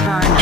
From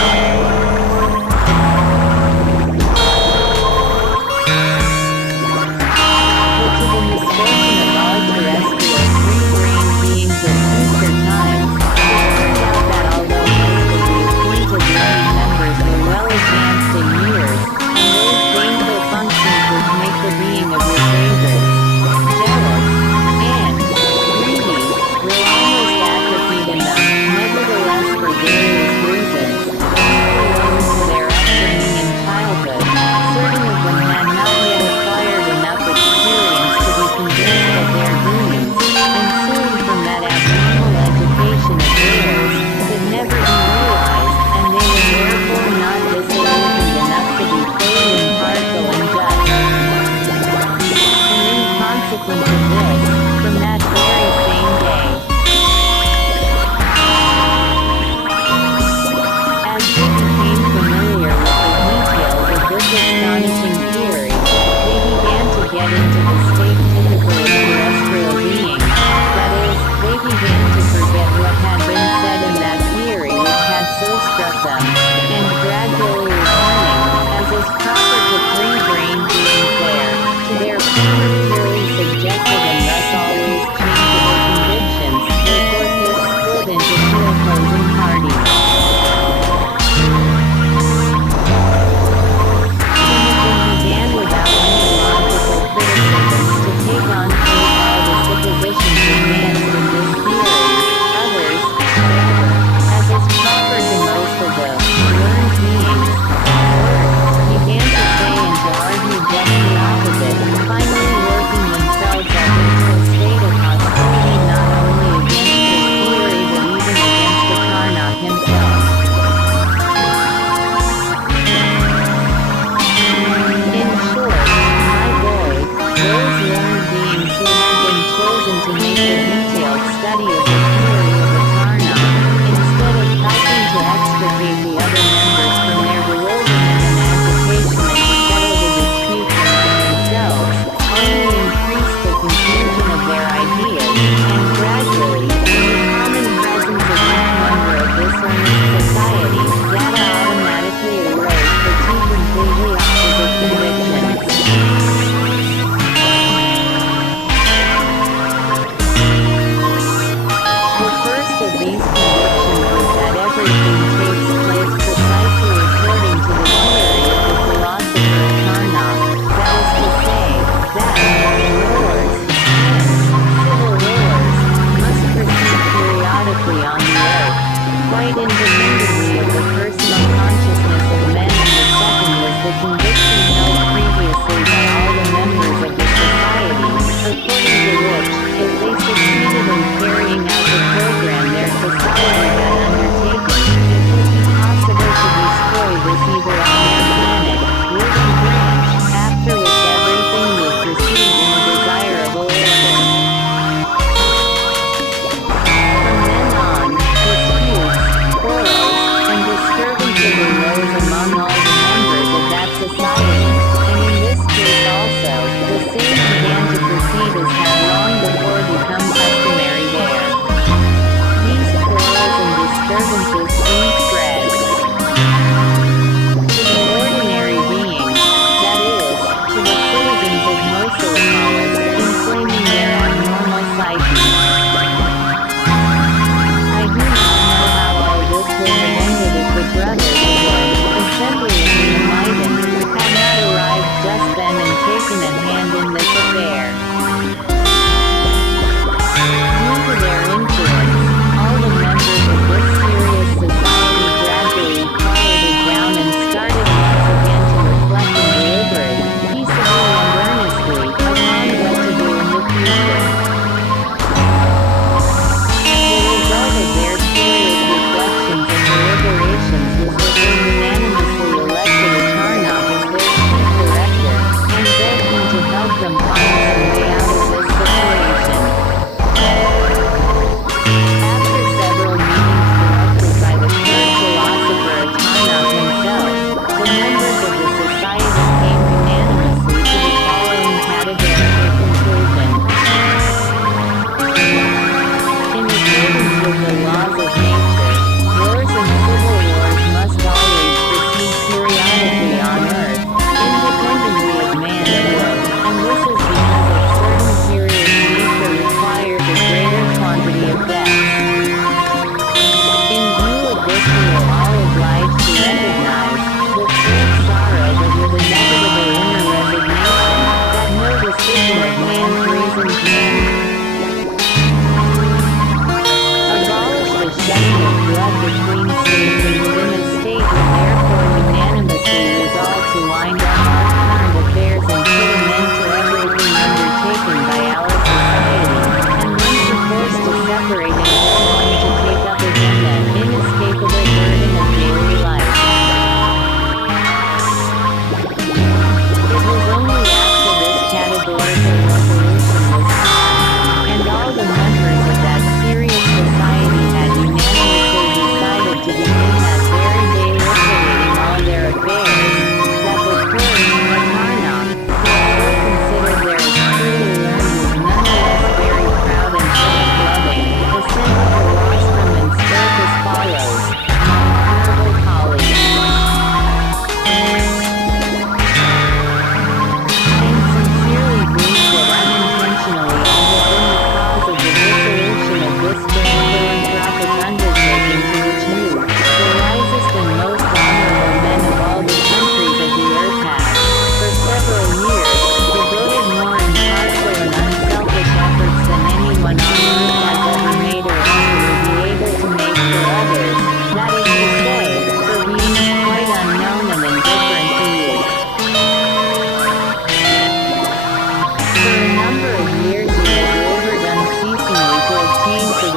then on, disputes, quarrels,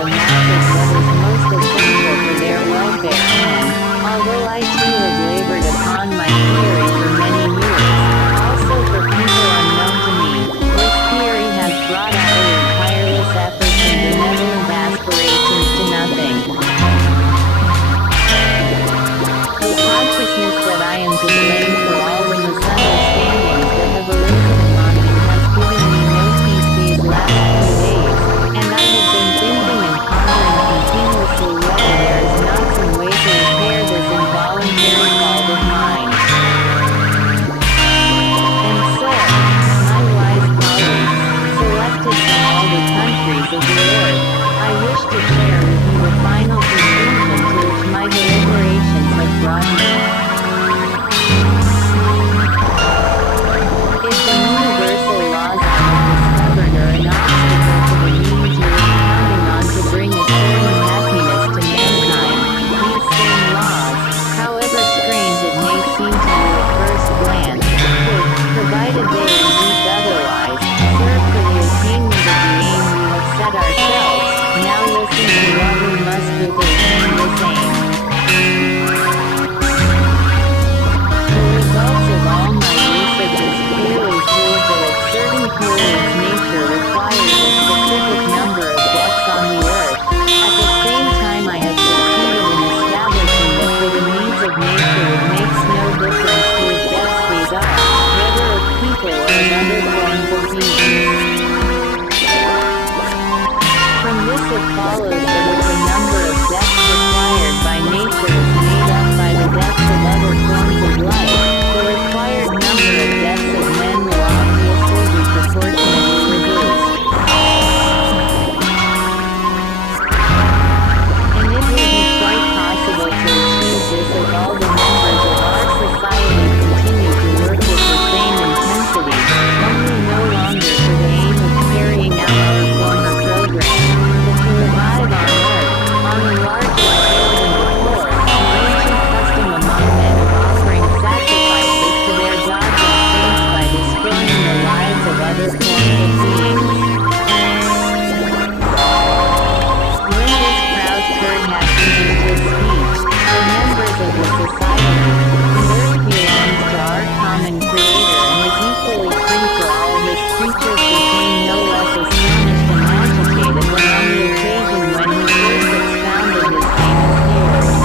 the masses what is most essential for their welfare and, although I too have labored upon my theory for many years, also for people unknown to me, this theory has brought out your tireless efforts and benevolent aspirations to nothing. The consciousness that I am to blame for all the misunderstandings that have arisen among you has given me no peace these last few days, and I have been thinking and pondering continuously whether there is not some way to repair this involuntary fault of mine. And so, my wise colleagues, selected from all the countries of the earth, I wish to share with you the final conclusion to which my deliberations have brought me. If the universal laws I have discovered are an obstacle to the means you are counting on to bring eternal happiness to mankind, these same laws, however strange it may seem to you at first glance, could, provided they are used otherwise, serve for the attainment of the aim we have set ourselves. Now listen to what we must do to attain this aim. The results of all my researches clearly prove that at certain periods nature requires a specific number of deaths on the earth. At the same time I have succeeded in establishing that for the needs of nature it makes no difference whose deaths these are, whether of people or of other forms of beings. From this it follows that if the number of deaths required by nature is made up by the deaths of other forms of life, the required number of deaths of men will obviously be proportionately reduced. And it will be quite possible to achieve this if all the members of our society continue to work with the same intensity, only no longer for the aim of carrying out our former program, but to revive on earth, on a larger scale than before, the ancient custom among men of offering sacrifices to their gods and saints by destroying the lives of other forms of beings. When this proud Kurd had finished his speech, the members of the society, the earth belongs to our common Creator and is equally free for all His creatures, became no less astonished and agitated than on the occasion when he first expounded his famous theory.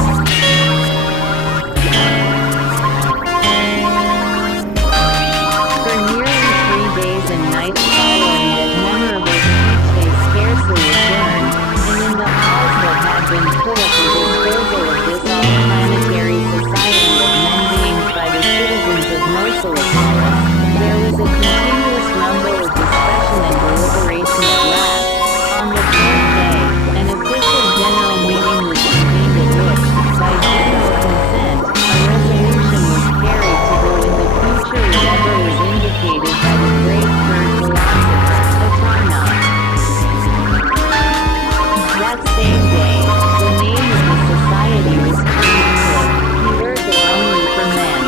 For nearly 3 days and nights following that memorable speech they scarcely adjourned, and in the halls that had been put at the disposal of this all-planetary society of men beings by the citizens of Mosilipolis, there was a continuous rumble of discussion and deliberation at last. On the fourth day, an official general meeting was convened at which, by general consent, a resolution was carried to go in the future whatever was indicated by the great Kurd philosopher, Atarnov. That same day, the name of the society was changed to "The Earth is Only for Men."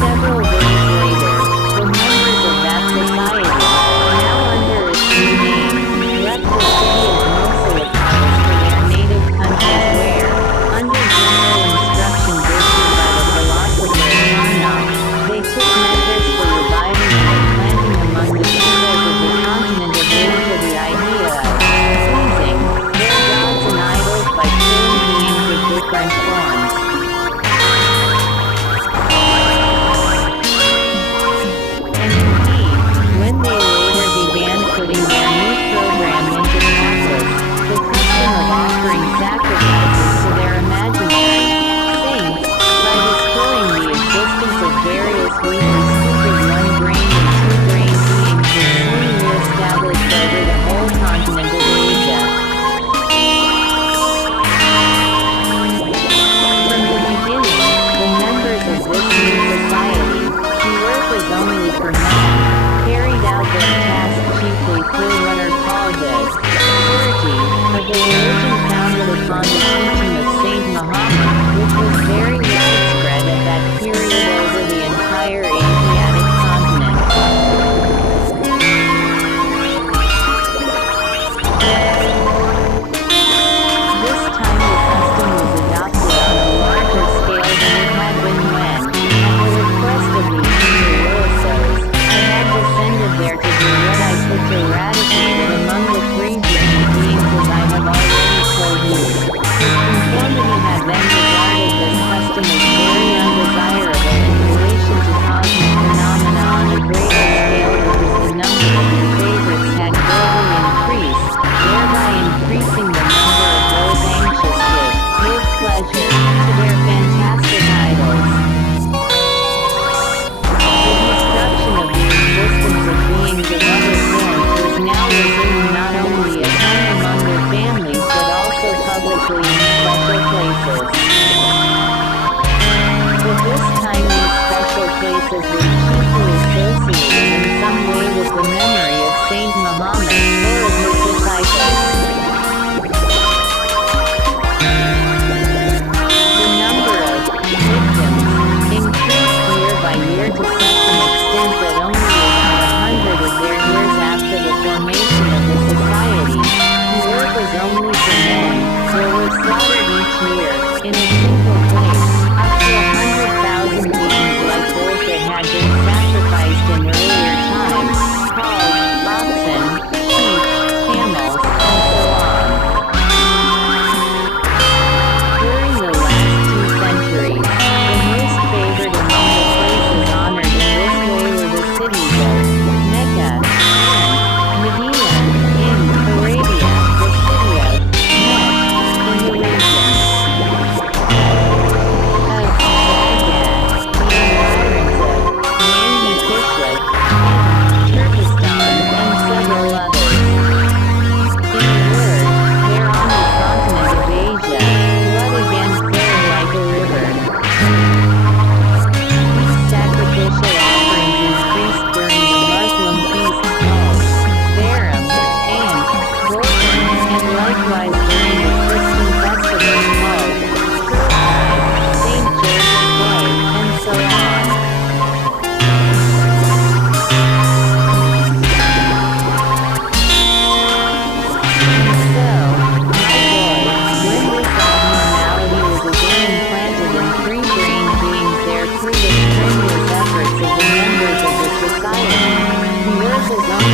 Several days later, the members of that society, now under its new name, left the city of Mosilipolis for their native countries where, under general instructions issued by the philosopher Atarnov, they took measures for reviving and planting among the people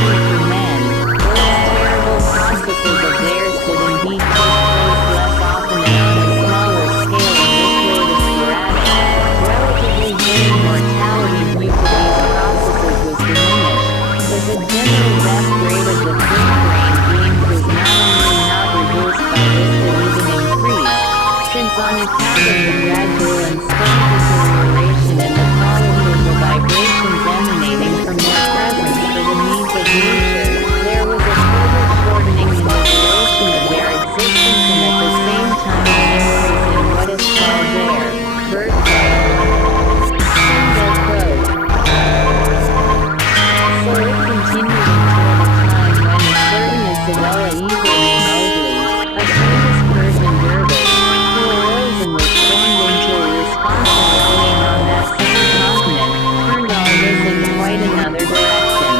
only for men. Those terrible processes of theirs that indeed take place less often and on a smaller scale, and this way the sporadic, relatively hidden mortality due to these processes was diminished, but the general death rate of the free-brain beings was not only not reduced by this but even increased, since on account of the gradual and steady deterioration in the quality of the vibrations emanating from their presence for the needs of nature, there was a further shortening in the duration of their existence, and at the same time an increase in what is called their birthday. So it continued until the time when a certain Isabella easily Mosley, a famous Persian dervish, who arose and was formed into a responsible being on that same continent, turned all this in quite another direction.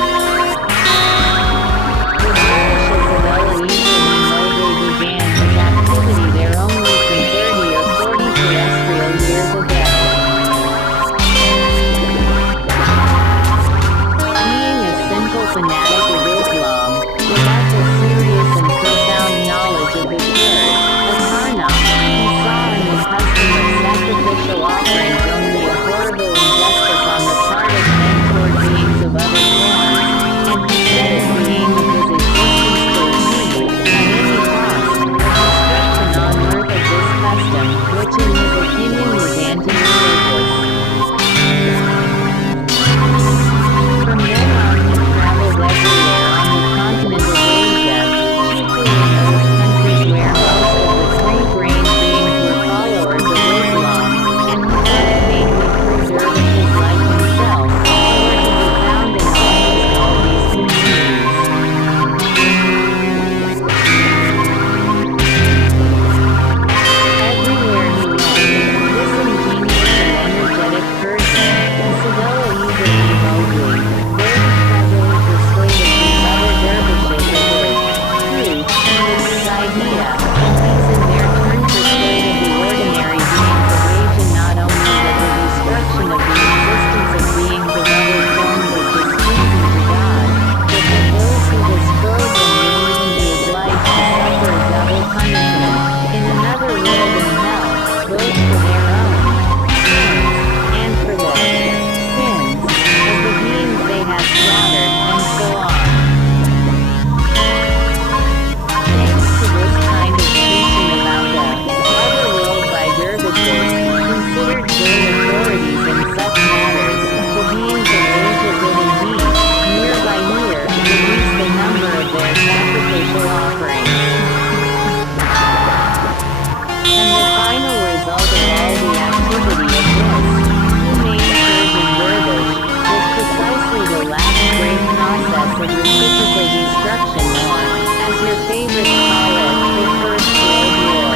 The dervish Isabella easily Mosley began his activity there only some 30 or 40 terrestrial years ago. Fanatic of Islam, without the serious and profound knowledge of his word, Akarna, he saw in the custom of sacrificial offerings only a horrible injustice on the part of men toward beings of other forms, and he set as the aim of his existence to achieve, at any cost, the destruction on earth of this custom, which in his opinion was anti-religious. From then on he traveled everywhere on the continent of Asia, chiefly in those countries where most of the free-brain beings were followers of Islam, and he went mainly through dervishes like himself, who were to be found in almost all these communities. Everywhere he went, this ingenious and energetic person, Isabella easily Mosley, very cleverly persuaded these other dervishes of his truth and his idea, and these in their turn persuaded the ordinary beings of Asia not only that the destruction of the existence of beings of other forms was displeasing to God, but that those who destroyed them would even be obliged to suffer a double punishment, in another world in hell, both for their own sins, and for the sins of the beings they had slaughtered, and so on. Thanks to this kind of preaching about the other world by dervishes, considered great authorities in such matters, the beings of Asia did indeed, year by year, reduce the number of their sacrificial offerings. And the final result of all the activity of this humane Persian dervish was precisely the last great process of reciprocal destruction, or, as your favorites call it, the First World War.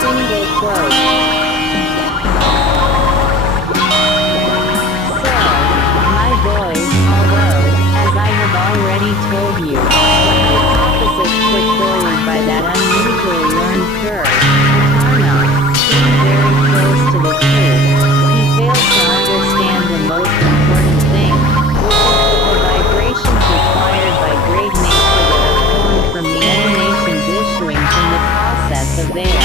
Single quote. So, my boys, although, as I have already told you, the hypothesis put forward by that unusually learned cur, Akarna, seemed very close to the truth, he failed to understand the most important thing, which is that the vibrations required by great nature that are formed from the emanations issuing from the process of their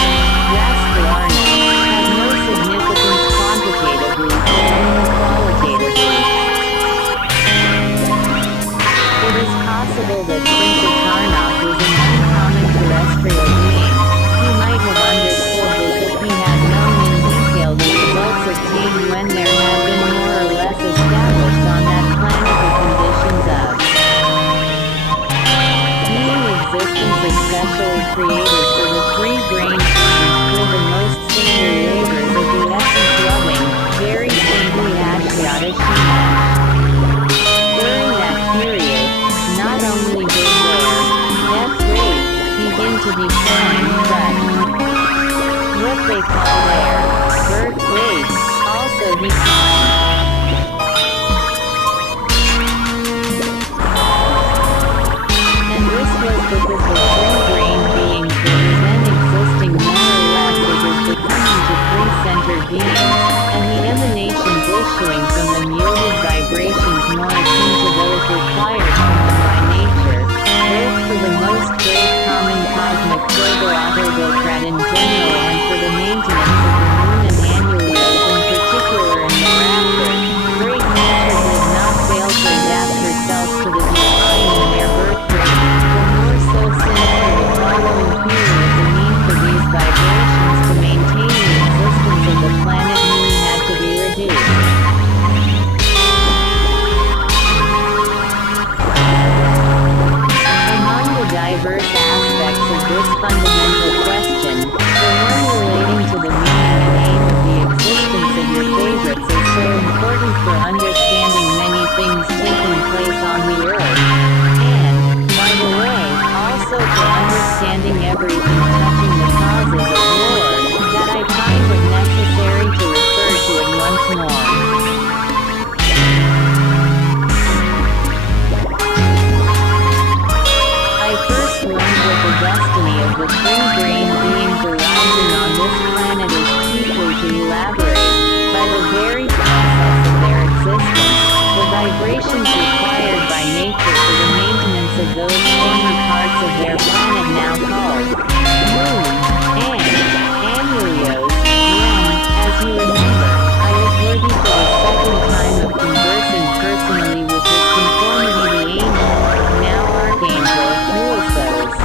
Rascalarna have no significance quantitatively but only qualitatively. It is possible that Prince Akarnak was an uncommon terrestrial being. He might have understood this if he had known in detail the results obtained when there had been more or less established on that planet the conditions of being existence especially created for the free-brain beings through the most saintly labors of the essence-loving, very saintly Ashiata Shemash. During that period, not only did their death rate begin to decline, but what they call their birth rate also declined. And this was because the free-brain beings that were then existing more or less as is becoming to free-centered beings, and the emanations issuing from the muted vibrations more akin to those required from them by nature, both for the most great common cosmic Sorta in general and for the maintenance of the moon and annuals in particular in thereafter, great nature did not fail to adapt herself to the decline in their birth rate, the more so since for the following period the need for these vibrations to maintain the existence of the planet moon had to be reduced. Among the diverse aspects of this fundamental question, the one relating to the meaning and aim of the existence of your favorites is so important for understanding many things taking place on the Earth, and, by the way, also for understanding everything touching the causes of war, that I find it necessary to refer to it once more. I first learned that the destiny of the three-brained beings arising on this planet is chiefly to elaborate, by the very process of their existence, the vibrations required by nature for the maintenance of those former parts of their planet now called moon and annulus, when, as you remember, I was worthy for the second time of conversing personally with his conformity the angel, now archangel, Ulisos.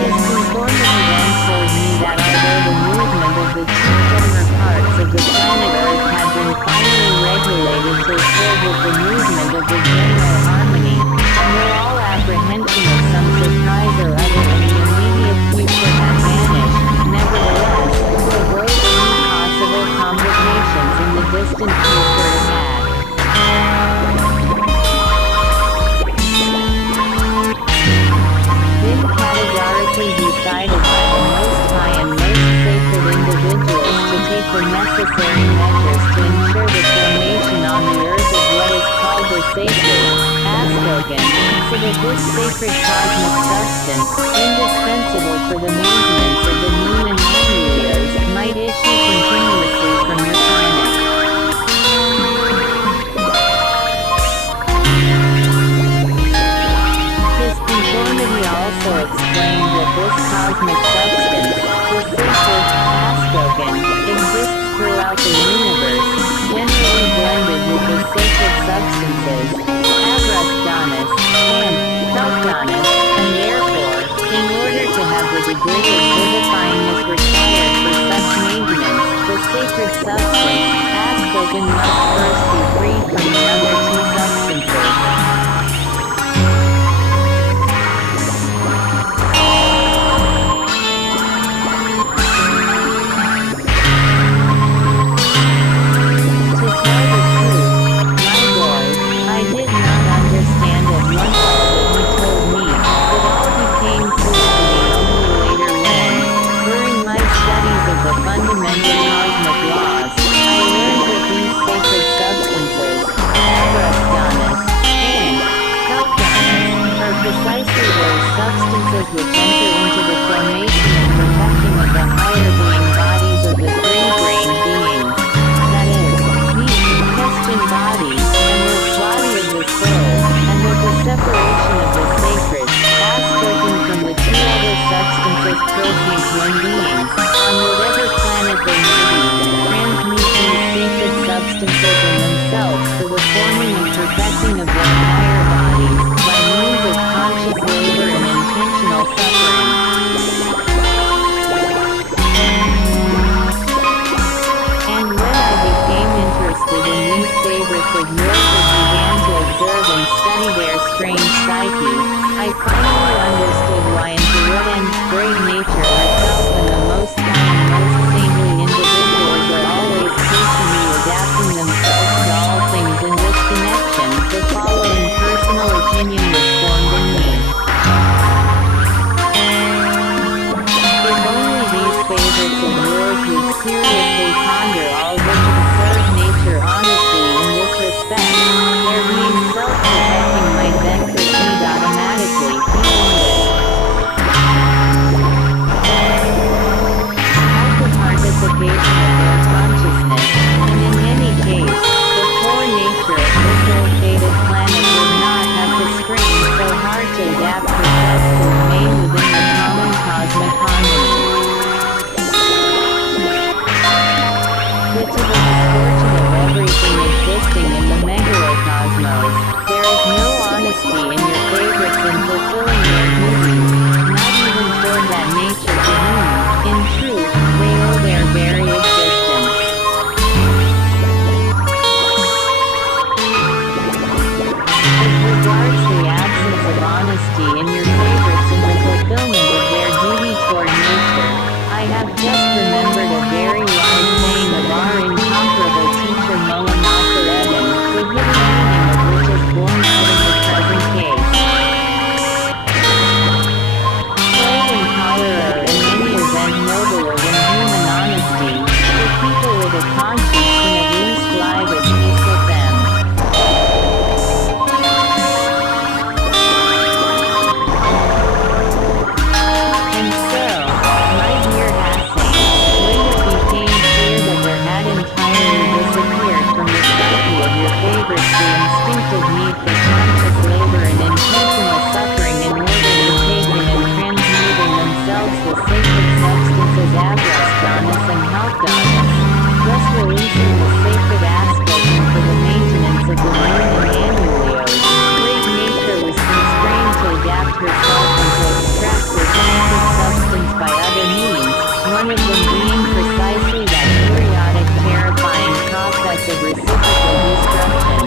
His conformity then told me that although the movement of the two former parts of the planet Earth had been finally regulated to accord with the movement of the general harmony, under all apprehension of some surprise or other in the immediate future had vanished, nevertheless, to avoid any possible complications in the distant future it had. Been categorically decided by the Most High and most sacred individuals to take the necessary measures to ensure the formation on the earth of what is called the sacred Askogan, so that this sacred cosmic substance, indispensable for the maintenance of the moon and annulus, might issue continuously from your planet. His conformity also explained that this cosmic substance, the sacred Askogan, exists throughout the universe, generally blended with the sacred substances, Abrasdanis, and Feldanis, and therefore, in order to have the degree of vivifyingness required for such maintenance, the sacred substance, Askogan must first be freed from the other two substances. The fundamental cosmic laws, I learned that these sacred substances, Abrasdanis and Feldanis, are precisely those substances which enter into the formation and perfecting of the higher being bodies of the three-brained beings, that is, the Keston body, and the body of the soul, and that the separation of the sacred, Askogan from the two other substances proceeds when beings, on whatever planet they may be, transmute these sacred substances in themselves for the forming and perfecting of their higher bodies, by means of conscious labor and intentional suffering. And when I became interested in these favorites of yours and began to observe and study their strange psyche, I finally understood why and to what end great nature herself and the most kind and most saintly individuals are always patiently adapting themselves to all things in this connection. The following person geographical destruction.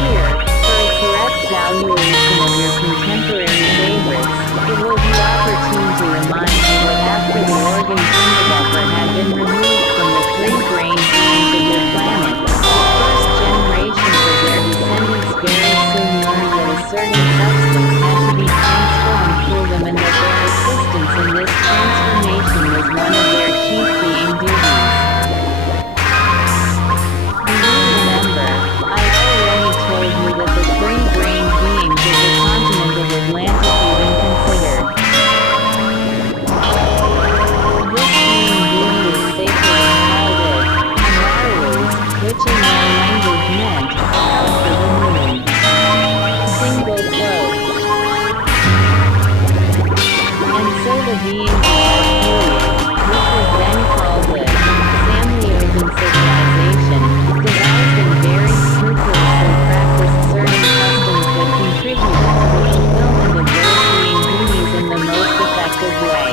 Here, for a correct valuation of your contemporary favorites, it will be opportune to remind you that after the organ tinderbocker had been removed from the three-grain beings of your planet, the first generations of their descendants very soon learned that a certain substance had to be transformed through them and that their assistance in this transformation was one of their chief being duties. Do you remember, I already told you that the three-grained beings of the continent of Atlantis even considered. This being duty is sacred and called it, Amaru, which in their language meant, house of the moon. Single quote. And so the beings of our period, which was then called the Samniogan civilization, devised and very scrupulously practiced certain customs that contributed to the fulfillment of those being duties in the most effective way.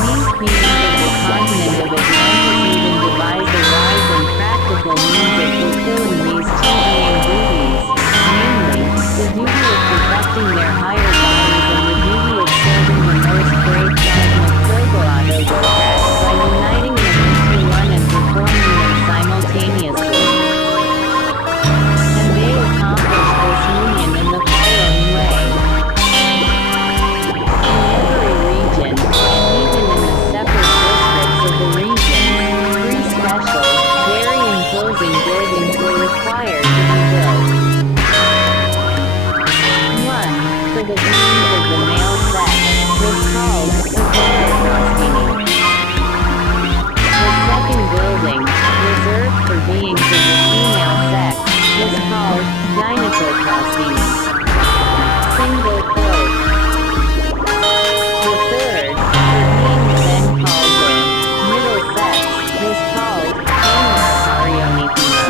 These beings of the continent of Atlantis even devised a wise and practical means of fulfilling these two being duties, namely, the duty of perfecting their higher bodies and the duty of serving the most great cosmic proto-autocrats by uniting them into one and performing them simultaneously. And they accomplished this union in the following way. In every region, and even in the separate districts of the regions, three special, very imposing buildings were required to be built. One, for the beings of the male sex, was called Agorapostini. The second building, reserved for beings of the female sex, was called Gynecopostini. Single quote. The third, for beings then called the middle sex, was called Homoparionipima.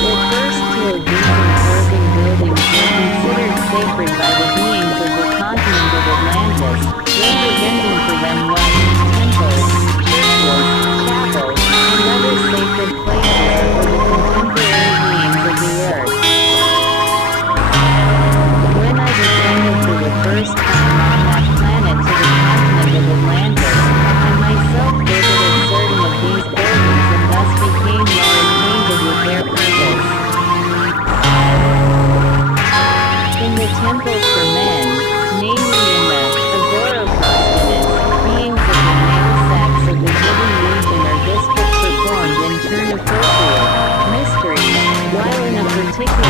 The first two of these imposing buildings were considered sacred by the beings of the continent of Atlantis, representing for them well-used temples, churches, chapels, and other sacred places for the contemporary beings of the earth. When I descended for the first time on that planet to the continent of Atlantis, I myself visited certain of these buildings and thus became more acquainted with their purpose. In the temples for men, namely in the Agorapostines, beings of the male sex of the given region or district performed in turn appropriate mysteries, while in a particular